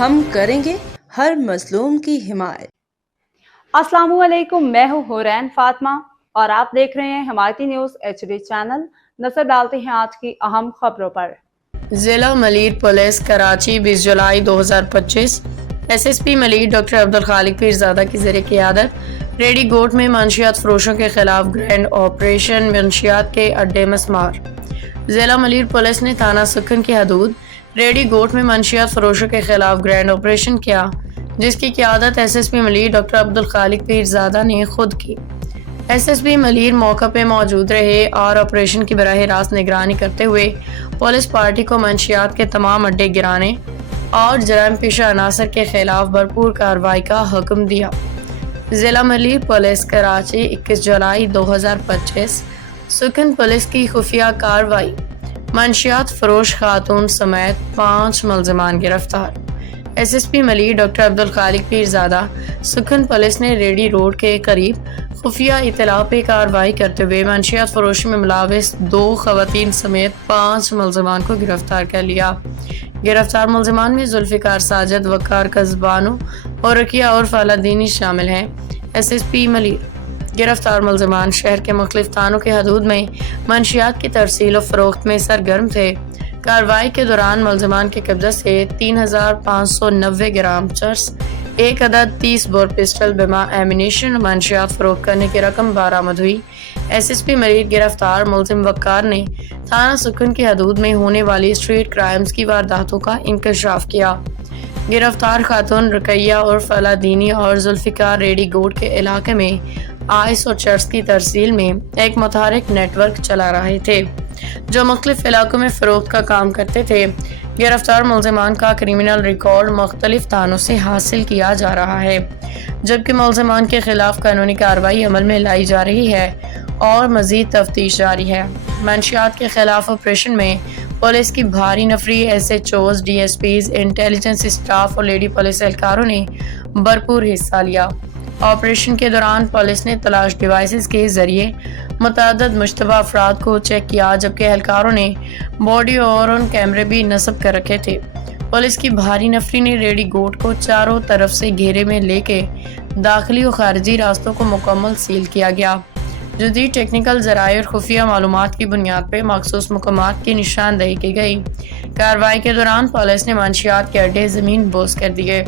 ہم کریں گے ہر مظلوم کی حمایت۔ السلام علیکم، میں ہوں حورین فاطمہ اور آپ دیکھ رہے ہیں حمایتی نیوز HD چینل۔ نظر ڈالتے ہیں آج کی اہم خبروں پر۔ ضلع ملیر پولیس کراچی 20 جولائی 2025 SSP ملیر ڈاکٹر عبدالخالق پیرزادہ کی زیر قیادت ریڈی گوٹ میں منشیات فروشوں کے خلاف گرینڈ آپریشن منشیات کے اڈے مسمار۔ ضلع ملیر پولیس نے تھانہ سکھن کی حدود ریڈی گوٹ میں منشیات فروشوں کے خلاف گرینڈ آپریشن کیا، جس کی قیادت SSP ملیر ڈاکٹر عبدالخالق پیرزادہ نے خود کی۔ SSP ملیر موقع پہ موجود رہے اور آپریشن کی براہ راست نگرانی کرتے ہوئے پولیس پارٹی کو منشیات کے تمام اڈے گرانے اور جرائم پیشہ عناصر کے خلاف بھرپور کارروائی کا حکم دیا۔ ضلع ملیر پولیس کراچی 21 جولائی 2025 سکھن پولیس کی خفیہ کارروائی، منشیات فروش خاتون سمیت 5 ملزمان گرفتار۔ SSP Malir doctor Abdul Khaliq Pirzada Sukhan police نے ریڈی روڈ کے قریب خفیہ اطلاع پہ کارروائی کرتے ہوئے منشیات فروشی میں ملوث 2 خواتین سمیت 5 ملزمان کو گرفتار کر لیا۔ گرفتار ملزمان میں ذوالفقار ساجد، وقار قزبانو اور رقیہ عرف الدینی شامل ہیں۔ SSP ملیر گرفتار ملزمان شہر کے مختلف تھانوں کے حدود میں منشیات کی ترسیل و فروخت میں سرگرم تھے۔ کارروائی کے دوران ملزمان کے قبضہ سے 3590 گرام چرس، 1 عدد 30 بور پسٹل بما ایمونیشن منشیات فروخت کرنے کی رقم برآمد ہوئی۔ SSP ملیر گرفتار ملزم وقار نے تھانہ سکھن کی حدود میں ہونے والی اسٹریٹ کرائمز کی وارداتوں کا انکشاف کیا۔ گرفتار خاتون رقیہ عرف الدینی اور ذوالفقار ریڈی گوٹ کے علاقے میں آئس اور چرس کی ترسیل میں ایک متحرک نیٹ ورک چلا رہے تھے جو مختلف علاقوں میں فروخت کا کام کرتے تھے۔ گرفتار ملزمان کا کریمنل ریکارڈ مختلف تھانوں سے حاصل کیا جا رہا ہے، جبکہ ملزمان کے خلاف قانونی کارروائی عمل میں لائی جا رہی ہے اور مزید تفتیش جاری ہے۔ منشیات کے خلاف آپریشن میں پولیس کی بھاری نفری، SHOs، DSPs، انٹیلیجنس اسٹاف اور لیڈی پولیس اہلکاروں نے بھرپور حصہ لیا۔ آپریشن کے دوران پولیس نے تلاش ڈیوائسز کے ذریعے متعدد مشتبہ افراد کو چیک کیا، جبکہ اہلکاروں نے باڈی اور ان کیمرے بھی نصب کر رکھے تھے۔ پولیس کی بھاری نفری نے ریڈی گوٹ کو چاروں طرف سے گھیرے میں لے کے داخلی و خارجی راستوں کو مکمل سیل کیا گیا۔ جدید ٹیکنیکل ذرائع اور خفیہ معلومات کی بنیاد پہ مخصوص مقامات کی نشاندہی کی گئی۔ کارروائی کے دوران پولیس نے منشیات کے اڈے زمین بوس کر دیے۔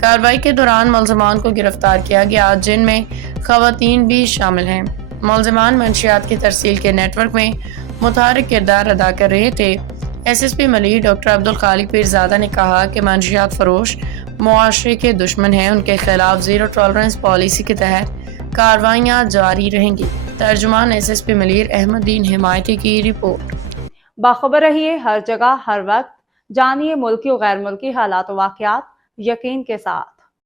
کارروائی کے دوران ملزمان کو گرفتار کیا گیا، جن میں خواتین بھی شامل ہیں۔ ملزمان منشیات کی ترسیل کے نیٹ ورک میں متحرک کردار ادا کر رہے تھے۔ SSP ملیر ڈاکٹر عبدالخالق پیرزادہ نے کہا کہ منشیات فروش معاشرے کے دشمن ہیں، ان کے خلاف زیرو ٹالرنس پالیسی کے تحت کارروائیاں جاری رہیں گی۔ ترجمان SSP ملیر احمد دین حمایتی کی رپورٹ۔ باخبر رہیے ہر جگہ ہر وقت، جانیے ملکی و غیر ملکی حالات و واقعات یقین کے ساتھ۔